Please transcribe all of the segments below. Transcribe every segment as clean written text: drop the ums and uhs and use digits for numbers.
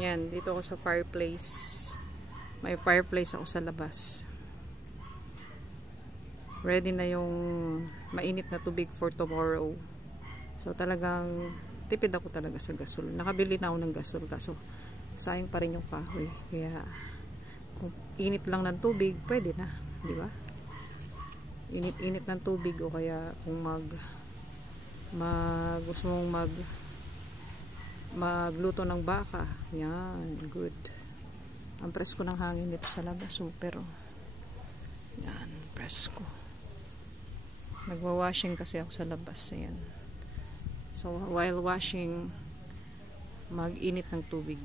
Yan, dito ako sa fireplace. May fireplace ako sa labas. Ready na yung mainit na tubig for tomorrow. So talagang tipid ako talaga sa gasol. Nakabili na ako ng gasol kaso sayang pa rin yung kahoy. Kaya kung init lang ng tubig, pwede na, di ba? Init ng tubig o kaya kung gusto mong magluto ng baka. Yan, good. Ang presko ng hangin dito sa labas, super. Yan, presko. Nagwa-washing kasi ako sa labas. Ayan. So, while washing, mag-init ng tubig.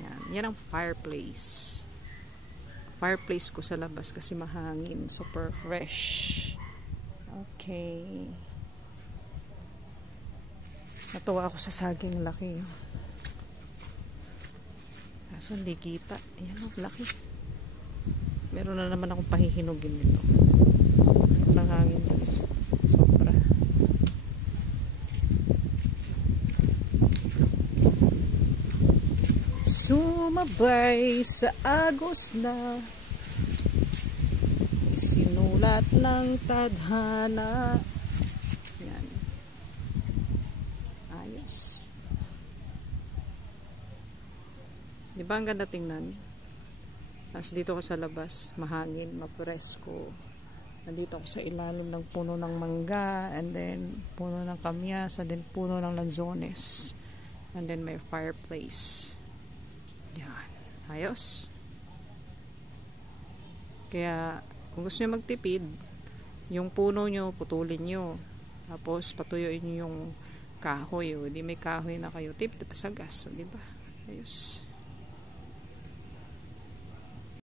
Yan, yan ang fireplace. Fireplace ko sa labas kasi mahangin. Super fresh. Okay. Natuwa ako sa saging laki. Kaso hindi kita. Ayan o, laki. Meron na naman akong pahihinugin nito. Sobrang hangin dito. Sobra. Sumabay sa agos na isinulat ng tadhana. Yan. Ayos. Di ba ang ganda tingnan? Tapos dito ko sa labas, mahangin, mapresko. Nandito ako sa ilalim ng puno ng mangga, and then puno ng kamyas, and then puno ng lanzones. And then may fireplace. Yan. Ayos. Kaya, kung gusto nyo magtipid, yung puno nyo, putulin nyo. Tapos, patuyuin nyo yung kahoy. O, di may kahoy na kayo. Tipid pa sa gas. O, di ba? Ayos.